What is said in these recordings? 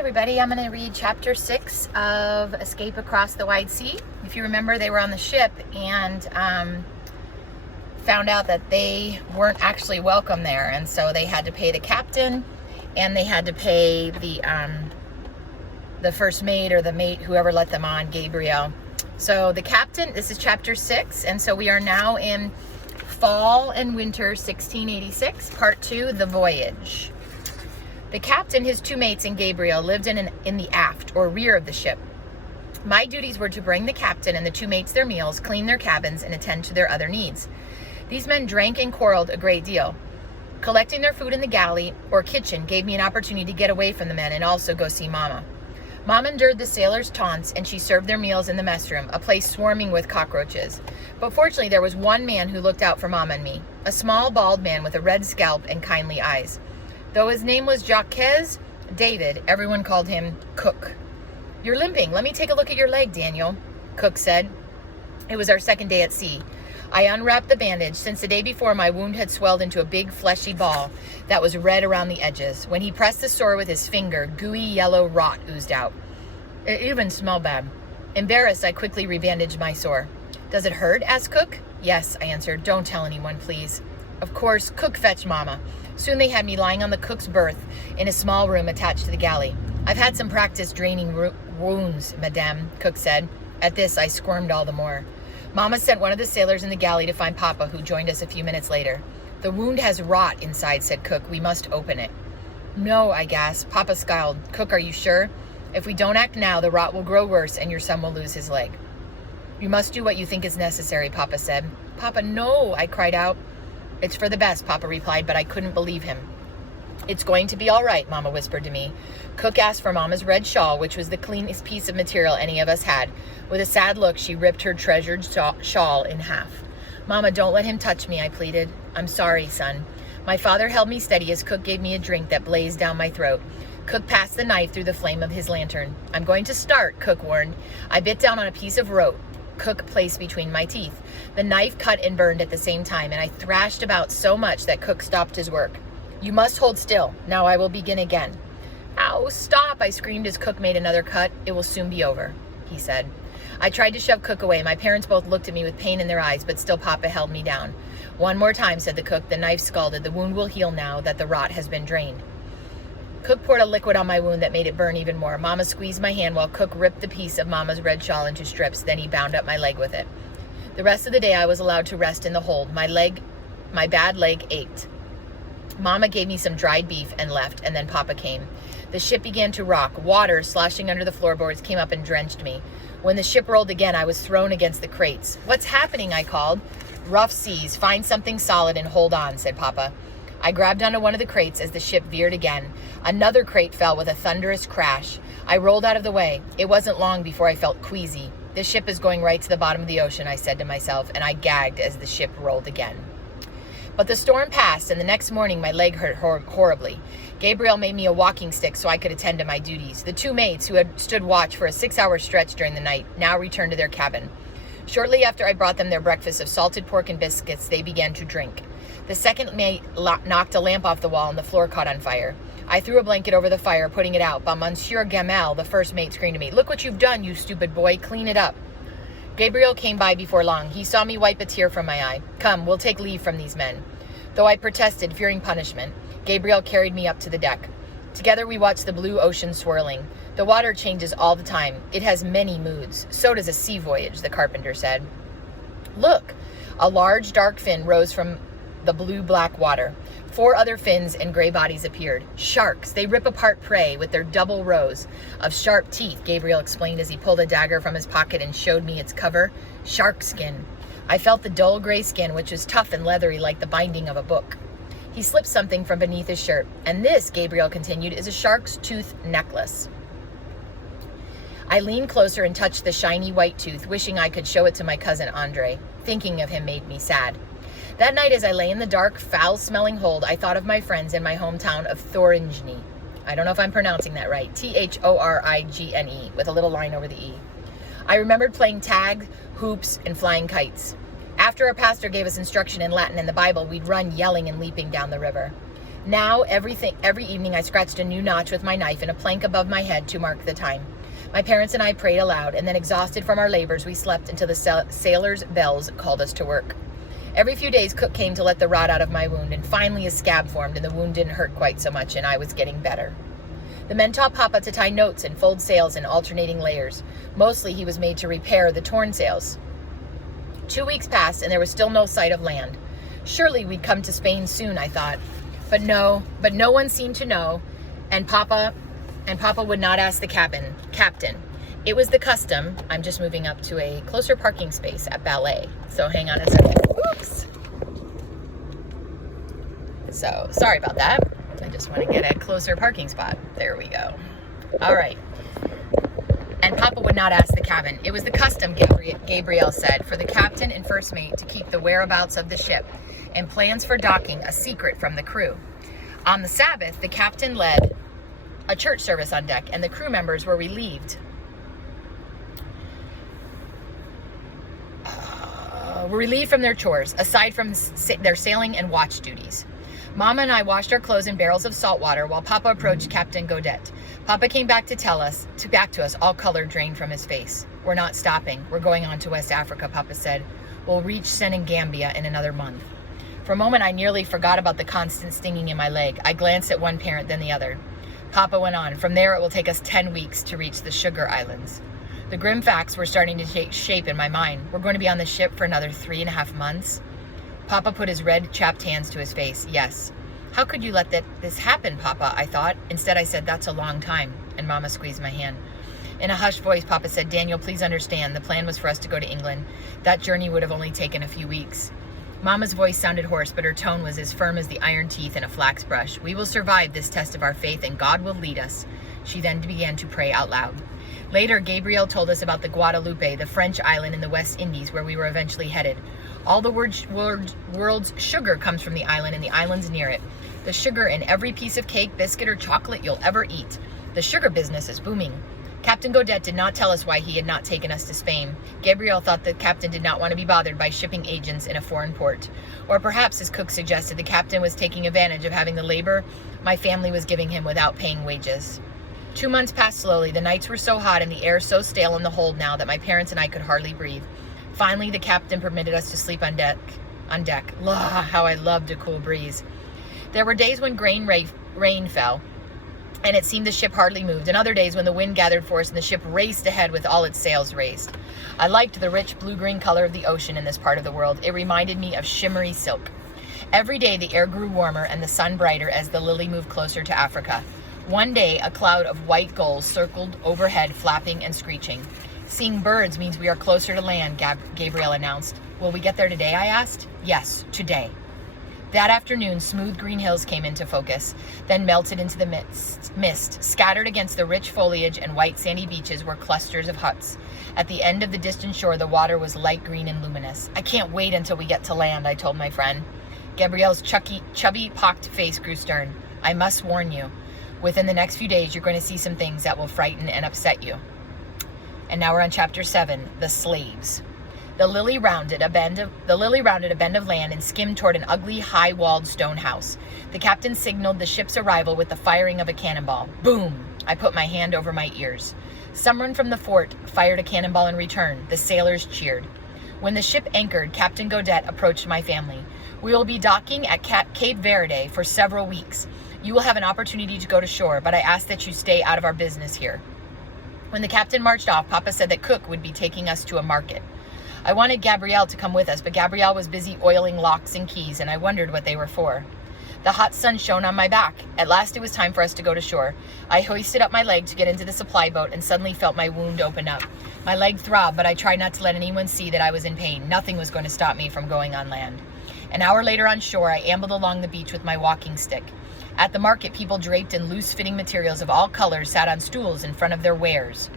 everybody, I'm going to read chapter 6 of Escape Across the Wide Sea. If you remember, they were on the ship and found out that they weren't actually welcome there, and so they had to pay the captain and they had to pay the first mate, or the mate, whoever let them on, Gabriel. So the captain, this is chapter 6, and so we are now in fall and winter 1686, part 2, the voyage. The captain, his two mates, and Gabriel lived in the aft, or rear of the ship. My duties were to bring the captain and the two mates their meals, clean their cabins, and attend to their other needs. These men drank and quarreled a great deal. Collecting their food in the galley, or kitchen, gave me an opportunity to get away from the men and also go see Mama. Mama endured the sailors' taunts, and she served their meals in the mess room, a place swarming with cockroaches. But fortunately, there was one man who looked out for Mama and me, a small, bald man with a red scalp and kindly eyes. Though his name was Jacques David, everyone called him Cook. "You're limping. Let me take a look at your leg, Daniel," Cook said. It was our second day at sea. I unwrapped the bandage. Since the day before, my wound had swelled into a big fleshy ball that was red around the edges. When he pressed the sore with his finger, gooey yellow rot oozed out. It even smelled bad. Embarrassed, I quickly rebandaged my sore. "Does it hurt?" asked Cook. "Yes," I answered. "Don't tell anyone, please." Of course, Cook fetched Mama. Soon they had me lying on the cook's berth in a small room attached to the galley. "I've had some practice draining wounds, madame," Cook said. At this, I squirmed all the more. Mama sent one of the sailors in the galley to find Papa, who joined us a few minutes later. "The wound has rot inside," said Cook. "We must open it." "No," I gasped. Papa scowled. "Cook, are you sure? If we don't act now, the rot will grow worse and your son will lose his leg." "You must do what you think is necessary," Papa said. "Papa, no," I cried out. "It's for the best," Papa replied, but I couldn't believe him. "It's going to be all right," Mama whispered to me. Cook asked for Mama's red shawl, which was the cleanest piece of material any of us had. With a sad look, she ripped her treasured shawl in half. "Mama, don't let him touch me," I pleaded. "I'm sorry, son." My father held me steady as Cook gave me a drink that blazed down my throat. Cook passed the knife through the flame of his lantern. "I'm going to start," Cook warned. I bit down on a piece of rope Cook placed between my teeth. The knife cut and burned at the same time, and I thrashed about so much that Cook stopped his work. "You must hold still. Now I will begin again." "Ow, stop," I screamed as Cook made another cut. "It will soon be over," he said. I tried to shove Cook away. My parents both looked at me with pain in their eyes, but still Papa held me down. "One more time," said the cook. "The knife scalded. The wound will heal now that the rot has been drained." Cook poured a liquid on my wound that made it burn even more. Mama squeezed my hand while Cook ripped the piece of Mama's red shawl into strips. Then he bound up my leg with it. The rest of the day I was allowed to rest in the hold. My bad leg ached. Mama gave me some dried beef and left, and then Papa came. The ship began to rock. Water sloshing under the floorboards came up and drenched me. When the ship rolled again, I was thrown against the crates. "What's happening?" I called. "Rough seas. Find something solid and hold on," said Papa. I grabbed onto one of the crates as the ship veered again. Another crate fell with a thunderous crash. I rolled out of the way. It wasn't long before I felt queasy. "This ship is going right to the bottom of the ocean," I said to myself, and I gagged as the ship rolled again. But the storm passed, and the next morning my leg hurt horribly. Gabriel made me a walking stick so I could attend to my duties. The two mates, who had stood watch for a 6-hour stretch during the night, now returned to their cabin. Shortly after I brought them their breakfast of salted pork and biscuits, they began to drink. The second mate knocked a lamp off the wall and the floor caught on fire. I threw a blanket over the fire, putting it out, but Monsieur Gamel, the first mate, screamed to me, "Look what you've done, you stupid boy. Clean it up." Gabriel came by before long. He saw me wipe a tear from my eye. "Come, we'll take leave from these men." Though I protested, fearing punishment, Gabriel carried me up to the deck. Together we watched the blue ocean swirling. "The water changes all the time. It has many moods. So does a sea voyage," the carpenter said. "Look!" A large dark fin rose from the blue-black water. 4 other fins and gray bodies appeared. "Sharks. They rip apart prey with their double rows of sharp teeth," Gabriel explained as he pulled a dagger from his pocket and showed me its cover. "Shark skin." I felt the dull gray skin, which was tough and leathery like the binding of a book. He slipped something from beneath his shirt. "And this," Gabriel continued, "is a shark's tooth necklace." I leaned closer and touched the shiny white tooth, wishing I could show it to my cousin Andre. Thinking of him made me sad. That night, as I lay in the dark, foul-smelling hold, I thought of my friends in my hometown of Thorigny. I don't know if I'm pronouncing that right. Thorigne, with a little line over the E. I remembered playing tag, hoops, and flying kites. After our pastor gave us instruction in Latin and the Bible, we'd run yelling and leaping down the river. Now, every evening I scratched a new notch with my knife in a plank above my head to mark the time. My parents and I prayed aloud, and then exhausted from our labors, we slept until the sailors' bells called us to work. Every few days, Cook came to let the rot out of my wound, and finally a scab formed, and the wound didn't hurt quite so much, and I was getting better. The men taught Papa to tie notes and fold sails in alternating layers. Mostly he was made to repair the torn sails. 2 weeks passed, and there was still no sight of land. Surely we'd come to Spain soon, I thought. But no one seemed to know, and Papa would not ask the captain. It was the custom. I'm just moving up to a closer parking space at Ballet. So hang on a second. Oops. So sorry about that. I just want to get a closer parking spot. There we go. All right. And Papa would not ask the cabin. It was the custom, Gabriel said, for the captain and first mate to keep the whereabouts of the ship and plans for docking a secret from the crew. On the Sabbath, the captain led a church service on deck, and the crew members were relieved from their chores, aside from their sailing and watch duties. Mama and I washed our clothes in barrels of salt water while Papa approached Captain Godet. Papa came back to us, all color drained from his face. We're not stopping. We're going on to West Africa, Papa said. We'll reach Senegambia in another month. For a moment, I nearly forgot about the constant stinging in my leg. I glanced at one parent, then the other. Papa went on. From there, it will take us 10 weeks to reach the Sugar Islands. The grim facts were starting to take shape in my mind. We're going to be on the ship for another 3.5 months. Papa put his red, chapped hands to his face. Yes. How could you let this happen, Papa? I thought. Instead, I said, that's a long time. And Mama squeezed my hand. In a hushed voice, Papa said, Daniel, please understand. The plan was for us to go to England. That journey would have only taken a few weeks. Mama's voice sounded hoarse, but her tone was as firm as the iron teeth in a flax brush. We will survive this test of our faith, and God will lead us. She then began to pray out loud. Later, Gabriel told us about the Guadalupe, the French island in the West Indies, where we were eventually headed. All the world's sugar comes from the island and the islands near it. The sugar in every piece of cake, biscuit, or chocolate you'll ever eat. The sugar business is booming. Captain Godet did not tell us why he had not taken us to Spain. Gabriel thought the captain did not want to be bothered by shipping agents in a foreign port. Or perhaps, as Cook suggested, the captain was taking advantage of having the labor my family was giving him without paying wages. 2 months passed slowly. The nights were so hot and the air so stale in the hold now that my parents and I could hardly breathe. Finally, the captain permitted us to sleep on deck. How I loved a cool breeze. There were days when rain fell, and it seemed the ship hardly moved, and other days when the wind gathered force and the ship raced ahead with all its sails raised. I liked the rich blue-green color of the ocean in this part of the world. It reminded me of shimmery silk. Every day the air grew warmer and the sun brighter as the Lily moved closer to Africa. One day, a cloud of white gulls circled overhead, flapping and screeching. Seeing birds means we are closer to land, Gabriel announced. Will we get there today, I asked. Yes, today. That afternoon, smooth green hills came into focus, then melted into the mist. Scattered against the rich foliage and white sandy beaches were clusters of huts. At the end of the distant shore, the water was light green and luminous. I can't wait until we get to land, I told my friend. Gabriel's chubby, pocked face grew stern. I must warn you. Within the next few days, you're going to see some things that will frighten and upset you. And now we're on chapter 7, the slaves. The Lily rounded a bend of land and skimmed toward an ugly, high-walled stone house. The captain signaled the ship's arrival with the firing of a cannonball. Boom! I put my hand over my ears. Someone from the fort fired a cannonball in return. The sailors cheered. When the ship anchored, Captain Godet approached my family. We will be docking at Cape Verde for several weeks. You will have an opportunity to go to shore, but I ask that you stay out of our business here. When the captain marched off, Papa said that Cook would be taking us to a market. I wanted Gabrielle to come with us, but Gabrielle was busy oiling locks and keys, and I wondered what they were for. The hot sun shone on my back. At last it was time for us to go to shore. I hoisted up my leg to get into the supply boat and suddenly felt my wound open up. My leg throbbed, but I tried not to let anyone see that I was in pain. Nothing was going to stop me from going on land. An hour later on shore, I ambled along the beach with my walking stick. At the market, people draped in loose-fitting materials of all colors sat on stools in front of their wares.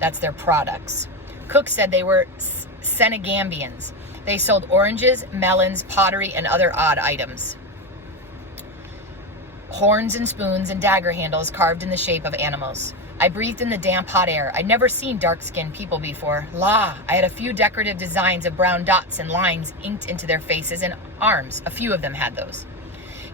That's their products. Cook said they were Senegambians. They sold oranges, melons, pottery, and other odd items. Horns and spoons and dagger handles carved in the shape of animals. I breathed in the damp, hot air. I'd never seen dark-skinned people before. I had a few decorative designs of brown dots and lines inked into their faces and arms. A few of them had those.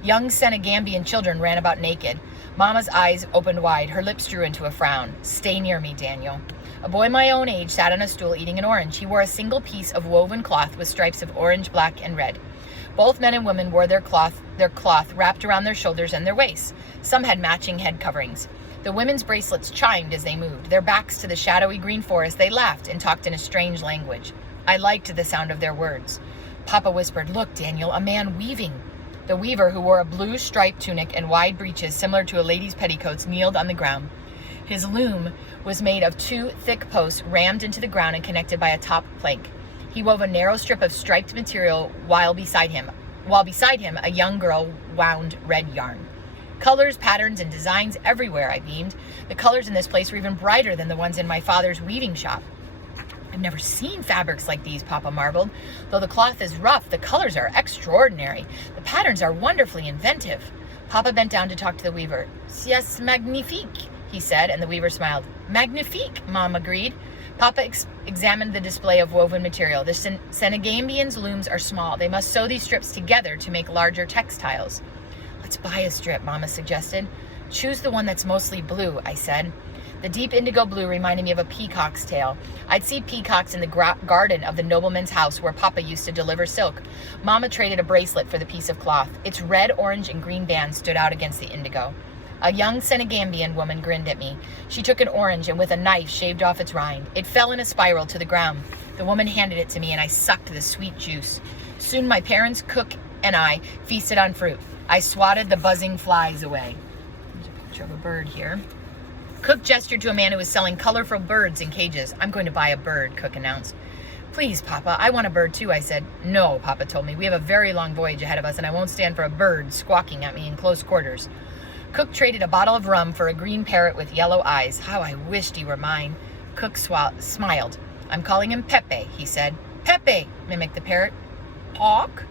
Young Senegambian children ran about naked. Mama's eyes opened wide. Her lips drew into a frown. Stay near me, Daniel. A boy my own age sat on a stool eating an orange. He wore a single piece of woven cloth with stripes of orange, black, and red. Both men and women wore their cloth wrapped around their shoulders and their waists. Some had matching head coverings. The women's bracelets chimed as they moved. Their backs to the shadowy green forest, they laughed and talked in a strange language. I liked the sound of their words. Papa whispered, "Look, Daniel, a man weaving." The weaver, who wore a blue striped tunic and wide breeches similar to a lady's petticoats, kneeled on the ground. His loom was made of 2 thick posts rammed into the ground and connected by a top plank. He wove a narrow strip of striped material while beside him a young girl wound red yarn. Colors, patterns, and designs everywhere, I beamed. The colors in this place were even brighter than the ones in my father's weaving shop. I've never seen fabrics like these, Papa marveled. Though the cloth is rough, the colors are extraordinary. The patterns are wonderfully inventive. Papa bent down to talk to the weaver. "C'est magnifique," he said, and the weaver smiled. "Magnifique," Mom agreed. Papa examined the display of woven material. The Senegambians' looms are small. They must sew these strips together to make larger textiles. "Let's buy a strip," Mama suggested. "Choose the one that's mostly blue," I said. The deep indigo blue reminded me of a peacock's tail. I'd see peacocks in the garden of the nobleman's house where Papa used to deliver silk. Mama traded a bracelet for the piece of cloth. Its red, orange, and green bands stood out against the indigo. A young Senegambian woman grinned at me. She took an orange and with a knife shaved off its rind. It fell in a spiral to the ground. The woman handed it to me and I sucked the sweet juice. Soon my parents, cook, and I feasted on fruit. I swatted the buzzing flies away. There's a picture of a bird here. Cook gestured to a man who was selling colorful birds in cages. "I'm going to buy a bird," Cook announced. "Please, Papa, I want a bird too," I said. "No," Papa told me. "We have a very long voyage ahead of us and I won't stand for a bird squawking at me in close quarters." Cook traded a bottle of rum for a green parrot with yellow eyes. How I wished he were mine. Cook smiled. "I'm calling him Pepe," he said. "Pepe," mimicked the parrot. "Hawk?"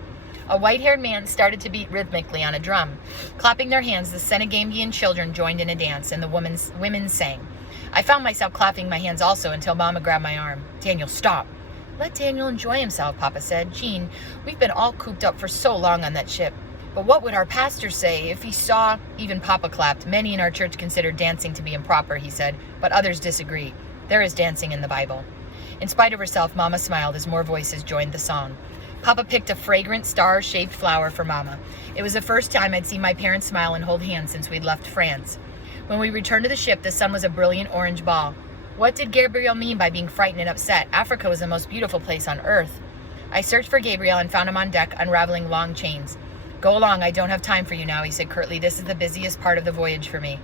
A white-haired man started to beat rhythmically on a drum. Clapping their hands, the Senegambian children joined in a dance, and the women sang. I found myself clapping my hands also until Mama grabbed my arm. "Daniel, stop." "Let Daniel enjoy himself," Papa said. "Jean, we've been all cooped up for so long on that ship. But what would our pastor say if he saw—" Even Papa clapped. "Many in our church consider dancing to be improper," he said, "but others disagree. There is dancing in the Bible." In spite of herself, Mama smiled as more voices joined the song. Papa picked a fragrant star-shaped flower for Mama. It was the first time I'd seen my parents smile and hold hands since we'd left France. When we returned to the ship, the sun was a brilliant orange ball. What did Gabriel mean by being frightened and upset? Africa was the most beautiful place on earth. I searched for Gabriel and found him on deck, unraveling long chains. "Go along, I don't have time for you now," he said curtly. "This is the busiest part of the voyage for me."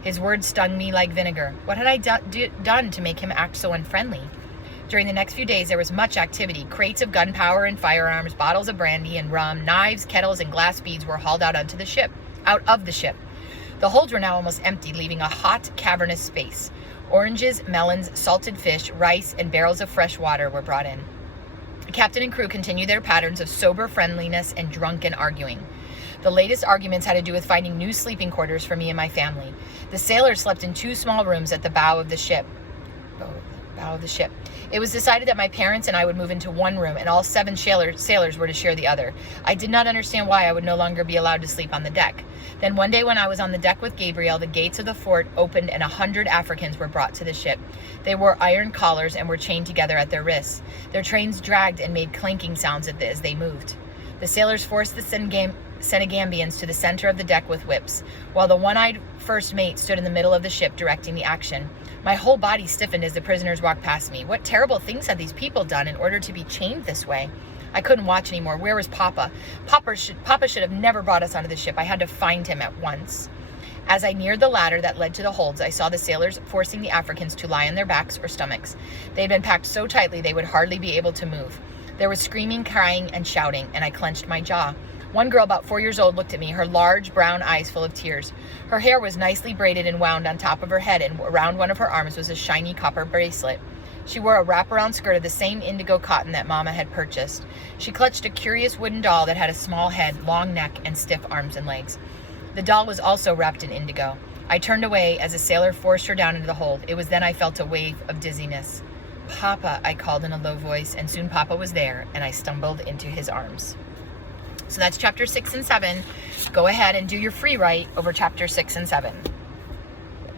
His words stung me like vinegar. What had I done to make him act so unfriendly? During the next few days, there was much activity. Crates of gunpowder and firearms, bottles of brandy and rum, knives, kettles, and glass beads were hauled out of the ship. The holds were now almost empty, leaving a hot, cavernous space. Oranges, melons, salted fish, rice, and barrels of fresh water were brought in. The captain and crew continued their patterns of sober friendliness and drunken arguing. The latest arguments had to do with finding new sleeping quarters for me and my family. The sailors slept in 2 small rooms at the bow of the ship. It was decided that my parents and I would move into one room and all 7 sailors were to share the other. I did not understand why I would no longer be allowed to sleep on the deck. Then one day when I was on the deck with Gabriel, the gates of the fort opened and 100 Africans were brought to the ship. They wore iron collars and were chained together at their wrists. Their trains dragged and made clanking sounds as they moved. The sailors forced the Senegambians to the center of the deck with whips, while the one-eyed first mate stood in the middle of the ship directing the action. My whole body stiffened as the prisoners walked past me. What terrible things had these people done in order to be chained this way? I couldn't watch anymore. Where was Papa? Papa should have never brought us onto the ship. I had to find him at once. As I neared the ladder that led to the holds, I saw the sailors forcing the Africans to lie on their backs or stomachs. They had been packed so tightly they would hardly be able to move. There was screaming, crying, and shouting, and I clenched my jaw. One girl about 4 years old looked at me, her large brown eyes full of tears. Her hair was nicely braided and wound on top of her head, and around one of her arms was a shiny copper bracelet. She wore a wraparound skirt of the same indigo cotton that Mama had purchased. She clutched a curious wooden doll that had a small head, long neck, and stiff arms and legs. The doll was also wrapped in indigo. I turned away as a sailor forced her down into the hold. It was then I felt a wave of dizziness. "Papa," I called in a low voice, and soon Papa was there, and I stumbled into his arms. So that's chapter 6 and 7. Go ahead and do your free write over chapter 6 and 7.